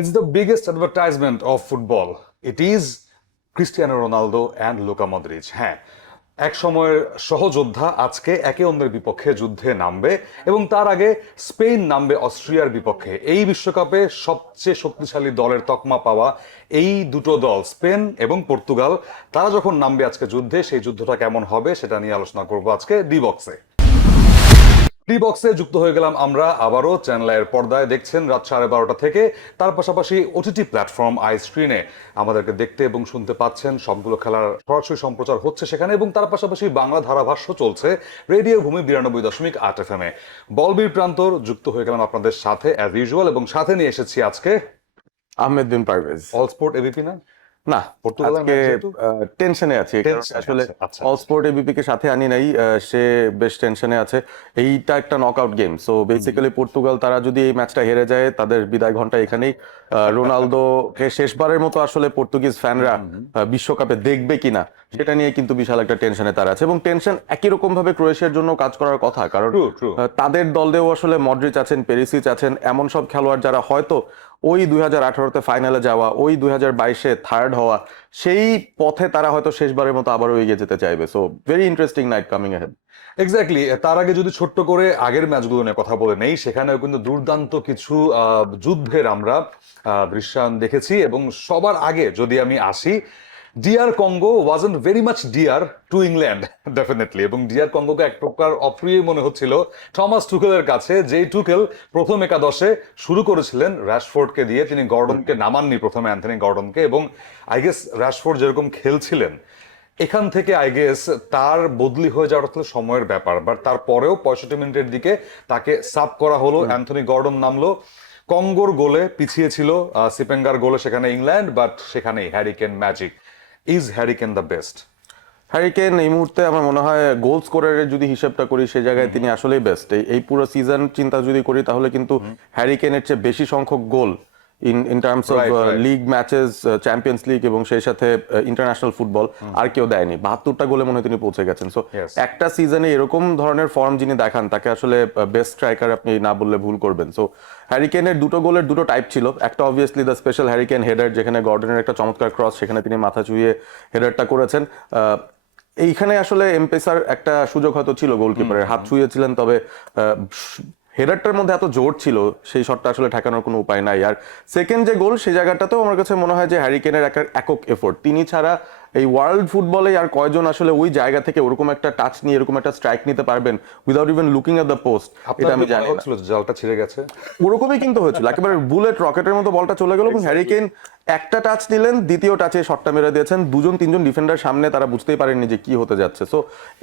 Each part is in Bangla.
It's the biggest advertisement of football. It is Cristiano Ronaldo and Luka Modric. হ্যাঁ, এক সময়ের সহযোদ্ধা আজকে একে অন্যের বিপক্ষে যুদ্ধে নামবে এবং তার আগে স্পেন নামবে অস্ট্রিয়ার বিপক্ষে। এই বিশ্বকাপে সবচেয়ে শক্তিশালী দলের তকমা পাওয়া এই দুটো দল স্পেন এবং পর্তুগাল, তারা যখন নামবে আজকে যুদ্ধে, সেই যুদ্ধটা কেমন হবে সেটা নিয়ে আলোচনা করবো আজকে ডি বক্সে। ডি বক্সে যুক্ত হয়ে গেলাম আমরা আবারও। চ্যানেলের পর্দায় দেখছেন রাত 12:30 থেকে, তার পাশাপাশি ওটিটি প্ল্যাটফর্ম আই স্ক্রিনে আমাদেরকে দেখতে এবং শুনতে পাচ্ছেন। সবগুলো খেলার সরাসরি সম্প্রচার হচ্ছে সেখানে এবং তার পাশাপাশি বাংলা ধারাভাষ্য চলছে রেডিও ভূমি 92.8 FM এ। বলবীর প্রান্তর যুক্ত হয়ে গেলাম আপনাদের সাথে অ্যাজ ইউজুয়াল, এবং সাথে নিয়ে এসেছি আজকে আহমেদ বিন পারভেজ। অল স্পোর্ট এবিপি না না, আজকে টেনশনে আছি আসলে। অল স্পোর্ট এবিপি কে সাথে আনি নাই, সে বেশ টেনশনে আছে। এইটা একটা knockout game, so basically Portugal তারা যদি এই ম্যাচটা হেরে যায় তাদের বিদায় ঘন্টা এখানেই। রোনালদোকে শেষবারের মতো আসলে পর্তুগিজ ফ্যানরা বিশ্বকাপে দেখবে কিনা সেটা নিয়ে কিন্তু বিশাল একটা টেনশনে তারা আছে, এবং টেনশন একই রকম ভাবে ক্রোয়েশিয়ার জন্য কাজ করার কথা, কারণ তাদের দলেও আসলে মডরিচ আছেন, পেরিসিচ আছেন, এমন সব খেলোয়াড় যারা হয়তো ওই 2018-তে ফাইনালে যাওয়া, ওই 2022-এ থার্ড হওয়া, সেই পথে তারা হয়তো শেষবারের মতো আবারও এগিয়ে যেতে চাইবে। So very interesting night coming ahead. Exactly. তার আগে যদি ছোট্ট করে আগের ম্যাচগুলো নিয়ে কথা বলে নেই, সেখানেও কিন্তু দুর্দান্ত কিছু যুদ্ধের আমরা দৃশ্যায়ন দেখেছি। এবং সবার আগে যদি আমি আসি, DR Congo wasn't very much DR to England definitely, এবং ডিআর কঙ্গোকে এক প্রকার অপ্রিয় মনে হচ্ছিল থমাস টুকেলের কাছে, যেই টুকেল প্রথম একাদশে শুরু করেছিলেন র্যাশফোর্ডকে দিয়ে। তিনি গর্ডনকে নামাননি প্রথমে, অ্যান্থনি গর্ডনকে, এবং আই গেস র্যাশফোর্ড যেরকম খেলছিলেন এখান থেকে আই গেস তার বদলি হয়ে যাওয়ার তো সময়ের ব্যাপার, বাট তারপরেও 65 মিনিটের দিকে তাকে সাব করা হলো, অ্যান্থনি গর্ডন নামলো। কঙ্গোর গোলে পিছিয়ে ছিল সিপেঙ্গার গোলে সেখানে ইংল্যান্ড, বাট সেখানেই hurricane magic. Is hurricane the best? Hurricane এই মুহূর্তে আমার মনে হয় গোল স্কোরারের যদি হিসেবটা করি সেই জায়গায় তিনি আসলেই বেস্ট। এই পুরো সিজন চিন্তা যদি করি তাহলে কিন্তু হ্যারিকেনের চেয়ে বেশি সংখ্যক goal in terms of league matches, champions league এবং সেই সাথে ইন্টারন্যাশনাল ফুটবল আর কেউ দেয়নি। 72টা গোলে মনে হয় তিনি পৌঁছে গেছেন। সো একটা সিজনে এরকম ধরনের ফর্ম যিনি দেখান তাকে আসলে বেস্ট স্ট্রাইকার আপনি না বললে ভুল করবেন। সো হ্যারিকেনের দুটো গোলের দুটো টাইপ ছিল। একটা obviously the special hurricane header, যেখানে গর্ডনের একটা চমৎকার ক্রস, সেখানে তিনি মাথা চুইয়ে হেডারটা করেছেন। এইখানে আসলে এমপেসার একটা সুযোগ হয়তো ছিল, গোলকিপারের হাত ছুঁয়েছিলেন, তবে হেডারটার মধ্যে এত জোর ছিল সেই শটটা আসলে ঠেকানোর কোনো উপায় নাই। আর সেকেন্ড যে গোল, সেই জায়গাটাতেও আমার কাছে মনে হয় যে হ্যারিকেনের একটা একক এফোর্ট। তিনি ছাড়া এই ওয়ার্ল্ড ফুটবলে আর কয়জন আসলে ওই জায়গা থেকে ওরকম একটা টাচ নিয়ে এরকম একটা স্ট্রাইক নিতে পারবেন without even looking at the post, এটা আমি জানি না। জালটা ছিঁড়ে গেছে ওরকমই কিন্তু হয়েছিল, একেবারে বুলেট রকেটের মতো বলটা চলে গেল, এবং হ্যারিকেন একটা টাচ নিলেন, দ্বিতীয় টাচে শটটা মেরে দিয়েছেন। দুজন তিনজন ডিফেন্ডার সামনে, তারা বুঝতেই পারেননি যে কি হতে যাচ্ছে। সো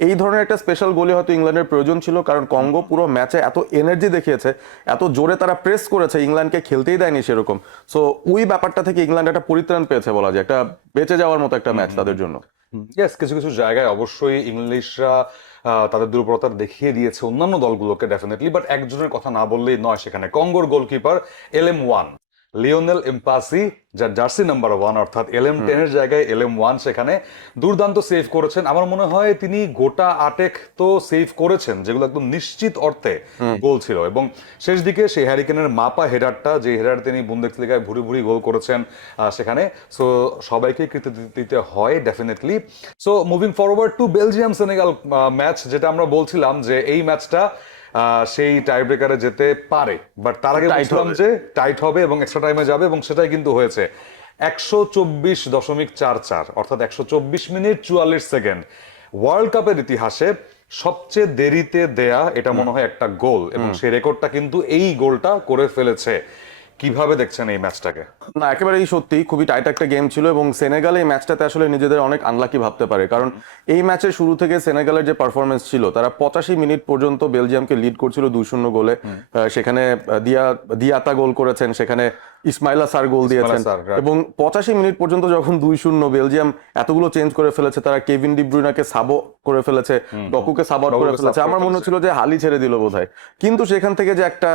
এই ধরনের একটা স্পেশাল গোলে হয়তো ইংল্যান্ডের প্রয়োজন ছিল, কারণ কঙ্গো পুরো ম্যাচে এত এনার্জি দেখিয়েছে, এত জোরে তারা প্রেস করেছে, ইংল্যান্ডকে খেলতেই দেয়নি সেরকম। সো ওই ব্যাপারটা থেকে ইংল্যান্ড একটা পরিত্রাণ পেয়েছে বলা যায়, একটা বেঁচে যাওয়ার মতো একটা ম্যাচ তাদের জন্য। ইয়েস, কিছু কিছু জায়গায় অবশ্যই ইংলিশরা তাদের দুর্বলতা দেখিয়ে দিয়েছে অন্যান্য দলগুলোকে ডেফিনেটলি, বাট একজনের কথা না বললেই নয়। সেখানে কঙ্গোর গোলকিপার LM1 লিওনেল এমপাসি, যার জার্সি নাম্বার 1, অর্থাৎ LM10 এর জায়গায় LM1 সেখানে দুর্দান্ত সেভ করেছেন। আমার মনে হয় তিনি গোটা 8 তো সেভ করেছেন, যেগুলো একদম নিশ্চিত অর্থে গোল ছিল। এবং শেষ দিকে সেই হ্যারিকেনের মাপা হেডারটা, যে হেডার তিনি বুন্দেসলিগায় ভুরি ভুরি গোল করেছেন সেখানে। সো সবাইকে কৃতিত্ব দিতে হয় definitely. So moving forward to Belgium Senegal match, যেটা আমরা বলছিলাম যে এই ম্যাচটা সেই টাই ব্রেকারে যেতে পারে, বাট তার আগে বলছিলাম যে টাইট হবে এবং এক্সট্রা টাইমে যাবে, এবং সেটাই কিন্তু হয়েছে। 124.44, অর্থাৎ 124 মিনিট 44 সেকেন্ড ওয়ার্ল্ড কাপের ইতিহাসে সবচেয়ে দেরিতে দেয়া এটা মনে হয় একটা গোল, এবং সেই রেকর্ডটা কিন্তু এই গোলটা করে ফেলেছে। কিভাবে দেখছেন এই ম্যাচটাকে? না, একেবারেই সত্যি খুবই টাইট একটা গেম ছিল, এবং সেনেগাল এই ম্যাচটাতে আসলে নিজেদের অনেক আনলাকি ভাবতে পারে, কারণ এই ম্যাচের শুরু থেকে সেনেগালের যে পারফরমেন্স ছিল, তারা 85 মিনিট পর্যন্ত বেলজিয়ামকে লিড করছিল 2-0 গোলে। সেখানে দিয়াতা গোল করেছেন, সেখানে ইসমাইলা সার গোল দিয়েছেন, এবং 85 মিনিট পর্যন্ত যখন 2-0 বেলজিয়াম এতগুলো চেঞ্জ করে ফেলেছে, তারা কেভিন ডি ব্রুইনাকে সাবো করে ফেলেছে, ডকুকে সাব আউট করে ফেলেছে। আমার মনে হচ্ছিল যে হালি ছেড়ে দিল বোধহয়, কিন্তু সেখান থেকে যে একটা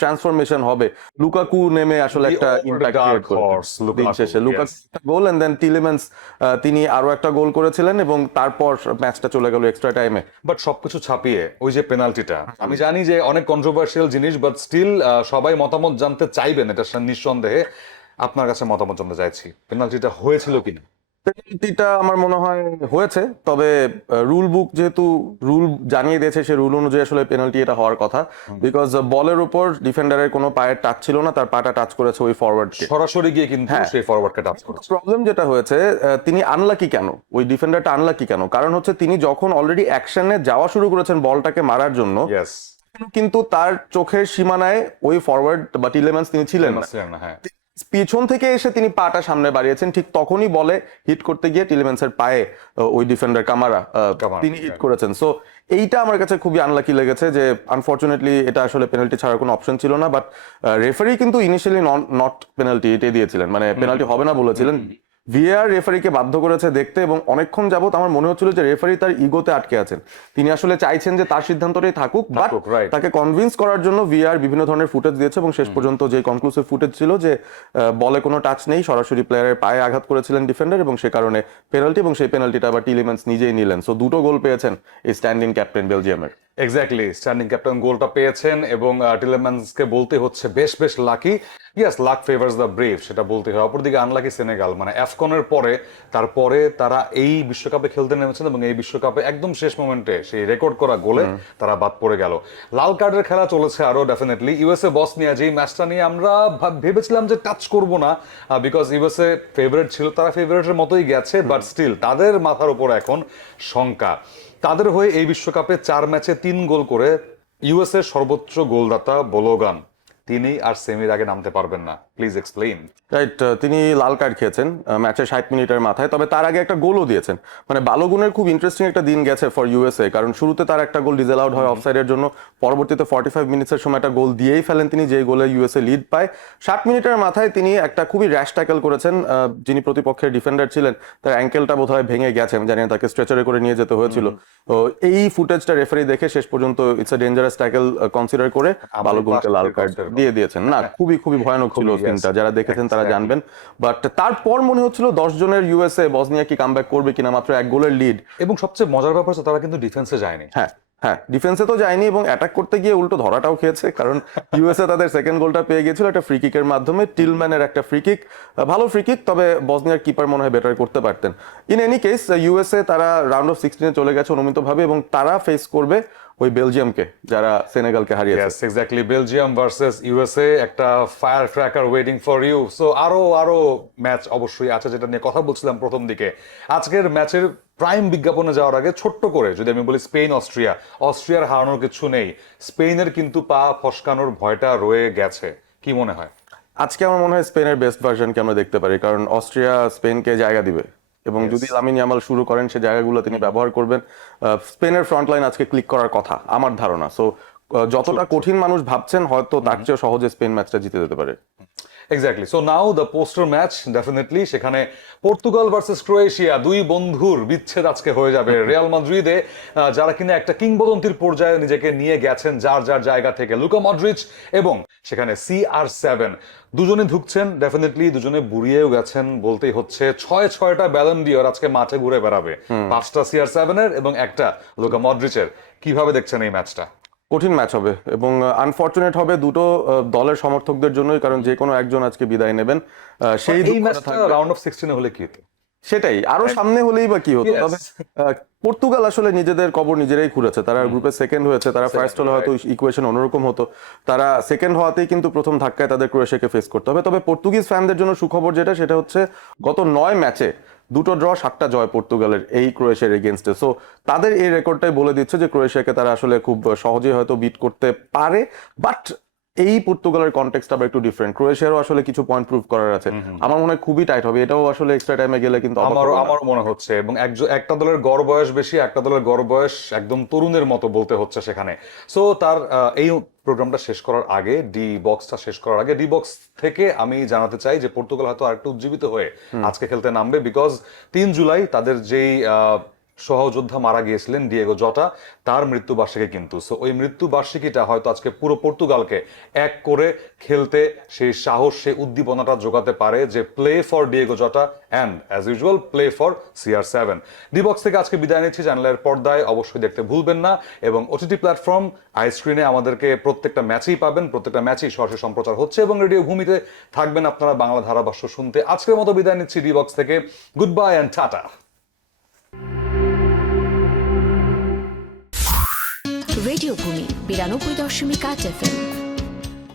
ট্রান্সফরমেশন হবে, লুকাকু নেমে আসলে একটা ইমপ্যাক্ট ক্রিয়েট করেছে দিন শেষে। লুকাকু গোল, এন্ড দেন টিলেম্যান্স তিনি আরো একটা গোল করেছিলেন, এবং তারপর ম্যাচটা চলে গেল এক্সট্রা টাইমে। বাট সবকিছু ছাপিয়ে ওই যে পেনাল্টিটা, আমি জানি যে অনেক কন্ট্রোভার্সিয়াল জিনিস, বাট স্টিল সবাই মতামত জানতে চাইবেন এটা নিঃসন্দেহে। আপনার কাছে মতামত জানতে চাইছি, পেনাল্টিটা হয়েছিল কিনা? পেনাল্টিটা আমার মনে হয় হয়েছে, তবে রুল বুক যেহেতু রুল জানিয়ে দিয়েছে, সে রুল অনুযায়ী আসলে পেনাল্টি এটা হওয়ার কথা, বিকজ বলের উপর ডিফেন্ডারের কোনো পায়ের টাচ ছিল না, তার পাটা টাচ করেছে ওই ফরওয়ার্ডকে। সরাসরি গিয়ে কিন্তু সেই ফরওয়ার্ডকে টাচ করেছে। প্রবলেম যেটা হয়েছে, তিনি আনলাকি কেন, ওই ডিফেন্ডারটা আনলাকি কেন, কারণ হচ্ছে তিনি যখন অলরেডি অ্যাকশনে যাওয়া শুরু করেছেন বলটাকে মারার জন্য, ইয়েস, কিন্তু তার চোখের সীমানায় ওই ফরওয়ার্ড বা টিলেম্যান্স তিনি ছিলেন না। হ্যাঁ, পিছন থেকে এসে তিনি পাটা সামনে বাড়িয়েছেন, ঠিক তখনই বলে হিট করতে গিয়ে টিলেম্যান্সের পায়ে ওই ডিফেন্ডার কামারা তিনি হিট করেছেন। সো এইটা আমার কাছে খুবই আনলাকি লেগেছে, যে আনফরচুনেটলি এটা আসলে পেনাল্টি ছাড়ার কোনো অপশন ছিল না, বাট রেফারি কিন্তু ইনিশিয়ালি নট পেনাল্টি এটাই দিয়েছিলেন, মানে পেনাল্টি হবে না বলেছিলেন। ভিএআর রেফারিকে বাধ্য করেছে দেখতে, এবং অনেকক্ষণ যাবত আমার মনে হচ্ছিল যে রেফারি তার ইগোতে আটকে আছেন, তিনি আসলে চাইছেন যে তার সিদ্ধান্তটাই থাকুক, বাট right. তাকে কনভিন্স করার জন্য ভিআর বিভিন্ন ধরনের ফুটেজ দিয়েছে, এবং শেষ পর্যন্ত যে কনক্লুসিভ ফুটেজ ছিল যে বলে কোনো টাচ নেই, সরাসরি প্লেয়ারের পায়ে আঘাত করেছিলেন ডিফেন্ডার, এবং সে কারণে পেনাল্টি, এবং সেই পেনাল্টিটা আবার টিলেম্যান্স নিজেই নিলেন। সো দুটো গোল পেয়েছেন এই স্ট্যান্ডিং ক্যাপ্টেন বেলজিয়ামের। এক্স্যাক্টলি, স্ট্যান্ডিং ক্যাপ্টেন গোলটা পেয়েছেন, এবং টিলেম্যান্সকে বলতে হচ্ছে বেশ বেশ lucky. Yes, lakh favours the brave, সেটা বলতে হয়। অপরদিকে আনলাকি সেনেগাল, মানে অ্যাফকনের পরে তারপরে তারা এই বিশ্বকাপে খেলতে নেমেছেন, এবং এই বিশ্বকাপে একদম শেষ মোমেন্টে সেই রেকর্ড করা গোলে তারা বাদ পড়ে গেল। লাল কার্ডের খেলা চলেছে আরো ডেফিনেটলি। ইউএসএ বসনিয়া, যেই ম্যাচটা নিয়ে আমরা ভেবেছিলাম যে টাচ করব না, বিকজ ইউএসএ ফেভারিট ছিল, তারা ফেভারিটের মতোই গেছে, বাট স্টিল তাদের মাথার উপর এখন শঙ্কা। তাদের হয়ে এই বিশ্বকাপে 4 ম্যাচে 3 গোল করে ইউএসএ সর্বোচ্চ গোলদাতা বোলোগান, তিনি আর সেমির আগে নামতে পারবেন না। Please explain. রাইট, তিনি লাল কার্ড খেয়েছেন ম্যাচের 60 মিনিটের মাথায়, তবে তার আগে একটা গোলও দিয়েছেন। মানে বালোগুনের খুব ইন্টারেস্টিং একটা দিন গেছে ফর ইউএসএ, কারণ শুরুতে তার একটা গোল ডিসঅ্যালাউড হয় অফসাইডের জন্য, পরবর্তীতে 45 মিনিটসের সময় একটা গোল দিয়েই ফেলেন তিনি, যে গোলে ইউএসএ লিড পায়। 60 মিনিটের মাথায় তিনি একটা খুবই র্যাশ ট্যাকল করেছেন, যিনি প্রতিপক্ষের ডিফেন্ডার ছিলেন তার অ্যাঙ্কেলটা বোধহয় ভেঙে গেছে, আমি জানি না, তাকে স্ট্রেচারে করে নিয়ে যেতে হয়েছিল। তো এই ফুটেজটা রেফারি দেখে শেষ পর্যন্ত it's a dangerous tackle consider করে বালোগুনকে লাল কার্ড দিয়ে দিয়েছেন। না, খুবই খুবই ভয়ানক ছিল সিনটা, যারা দেখেছেন তারা জানবেন। বাট তারপর মনে হচ্ছিল 10 জনের ইউএসএ বসনিয়া কি কামব্যাক করবে কিনা, মাত্র 1 গোলের লিড। এবং সবচেয়ে মজার ব্যাপার হচ্ছে তারা কিন্তু ডিফেন্সে যায়নি। হ্যাঁ হ্যাঁ, ডিফেন্সে তো যায়নি, এবং অ্যাটাক করতে গিয়ে উল্টো ধরাটাও খেয়েছে, কারণ ইউএসএ তাদের সেকেন্ড গোলটা পেয়ে গিয়েছিল একটা ফ্রি কিকের মাধ্যমে, টিলম্যানের একটা ফ্রি কিক, ভালো ফ্রি কিক, তবে বসনিয়ার কিপার মনে হয় বেটার করতে পারতেন। ইন এনি কেস ইউএসএ তারা রাউন্ড অফ 16 চলে গেছে অনুমিতভাবে, এবং তারা ফেস করবে ওই বেলজিয়ামকে, যারা সেনেগালকে হারিয়েছে। Yes, exactly, Belgium versus USA, একটা fire cracker waiting for you. So আরো ম্যাচ অবশ্যই আছে, যেটা নিয়ে কথা বলছিলাম প্রথম দিকে। আজকের ম্যাচের প্রাইম বিজ্ঞাপনে যাওয়ার আগে ছোট্ট করে যদি আমি বলি, স্পেন অস্ট্রিয়া, অস্ট্রিয়ার হারানোর কিছু নেই, স্পেনের কিন্তু পা ফসকানোর ভয়টা রয়ে গেছে। কি মনে হয়? আজকে আমার মনে হয় স্পেনের বেস্ট ভার্সনকে আমরা দেখতে পারি, কারণ অস্ট্রিয়া স্পেনকে জায়গা দিবে, এবং যদি লামিন ইয়ামাল শুরু করেন সে জায়গাগুলো তিনি ব্যবহার করবেন। স্পেনের ফ্রন্ট লাইন আজকে ক্লিক করার কথা আমার ধারণা। সো যতটা কঠিন মানুষ ভাবছেন, হয়তো তার চেয়ে সহজে স্পেন ম্যাচটা জিতে যেতে পারে। Exactly. So now the poster match, definitely সেখানে পর্তুগাল ভার্সেস ক্রোয়েশিয়া, দুই বন্ধুর বিচ্ছেদ আজকে হয়ে যাবে রিয়াল মাদ্রিদে, যারা কিনা একটা কিংবদন্তির পর্যায়ে নিজেকে নিয়ে গেছেন যার যার জায়গা থেকে। লুকা মডরিচ এবং সেখানে CR7 দুজনে ঢুকছেন, ডেফিনেটলি দুজনে বুড়িয়েও গেছেন বলতেই হচ্ছে। 6টা ব্যালন ডিওর আজকে মাঠে ঘুরে বেড়াবে, 5টা CR7 এর এবং একটা লুকা মডরিচের। কিভাবে দেখছেন এই ম্যাচটা? কঠিন ম্যাচ হবে, এবং আনফরচুনেট হবে দুটো দলের সমর্থকদের জন্যই, কারণ যে কোনো একজন আজকে বিদায় নেবেন। সেই এই ম্যাচটা রাউন্ড অফ 16 হলে কি হতো? সেটাই, আরো সামনে হলেই বা কি হতো। তবে পর্তুগাল আসলে নিজেদের কবর নিজেরাই খুঁড়েছে, তারা গ্রুপে সেকেন্ড হয়েছে, তারা ফার্স্ট হলে হয়তো ইকুয়েশন অন্যরকম হতো। তারা সেকেন্ড হওয়াতেই কিন্তু প্রথম ধাক্কায় তাদের ক্রোয়েশিয়াকে ফেস করতে হবে। তবে পর্তুগিজ ফ্যানদের জন্য সুখবর যেটা, সেটা হচ্ছে গত 9 ম্যাচে 2টো ড্র, 7টা জয় পর্তুগালের এই ক্রোয়েশিয়ার এগেনস্টে। সো তাদের এই রেকর্ডটাই বলে দিচ্ছে যে ক্রোয়েশিয়াকে তারা আসলে খুব সহজেই হয়তো বিট করতে পারে। বাট এই পর্তুগালের কনটেক্সট আবার একটু ডিফারেন্ট, ক্রোয়েশিয়ারও আসলে কিছু পয়েন্ট প্রুভ করার আছে। আমার মনে হয় খুবই টাইট হবে, এটাও আসলে এক্সট্রা টাইমে গেলে কিন্তু আমারও মনে হচ্ছে। এবং একটা দলের গড় বয়স বেশি, একটা দলের গড় বয়স একদম তরুণের মতো বলতে হচ্ছে সেখানে। সো তার এই প্রোগ্রামটা শেষ করার আগে, ডি বক্সটা শেষ করার আগে, ডি বক্স থেকে আমি জানাতে চাই যে পর্তুগাল হয়তো আরেকটু উজ্জীবিত হয়ে আজকে খেলতে নামবে, বিকজ 3 জুলাই তাদের যেই সহযোদ্ধা মারা গিয়েছিলেন ডিয়েগো জটা, তার মৃত্যুবার্ষিকী কিন্তু। সো ওই মৃত্যুবার্ষিকীটা হয়তো আজকে পুরো পর্তুগালকে এক করে খেলতে সেই সাহস, সেই উদ্দীপনাটা যোগাতে পারে যে প্লে ফর ডিয়েগো জটা and as usual play for CR7। D box থেকে আজকে বিদায় নিচ্ছি। চ্যানেলের পর্দায় অবশ্যই দেখতে ভুলবেন না, এবং OTT প্ল্যাটফর্ম আইস্ক্রিনে আমাদেরকে প্রত্যেকটা ম্যাচেই পাবেন, প্রত্যেকটা ম্যাচেই সরাসরি সম্প্রচার হচ্ছে, এবং রেডিও ভূমিতে থাকবেন আপনারা বাংলা ধারাভাষ্য শুনতে। আজকের মতো বিদায় নিচ্ছি ডি বক্স থেকে। Good bye and tata. Radio ভূমি 92.8 FM।